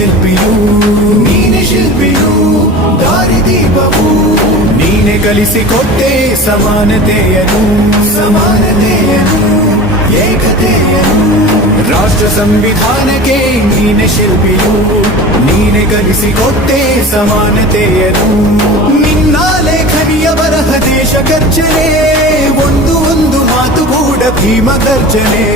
ಶಿಲ್ಪಿಯು ದಾರಿದೀಪವು ನೀನೆ ಕಲಿಸಿಕೊಟ್ಟೆ ಸಮಾನತೆಯನು ಏಕತೆಯನು ರಾಷ್ಟ್ರ ಸಂವಿಧಾನಕ್ಕೆ ನೀನೆ ಶಿಲ್ಪಿಯು ನೀನೆ ಕಲಿಸಿಕೊಟ್ಟೆ ಸಮಾನತೆಯನು ನಿನ್ನ ಲೇಖನಿಯ ಬರಹ ದೇಶ ಗರ್ಜನೆ ಒಂದು ಮಾತು ಕೂಡ ಭೀಮ ಗರ್ಜನೆ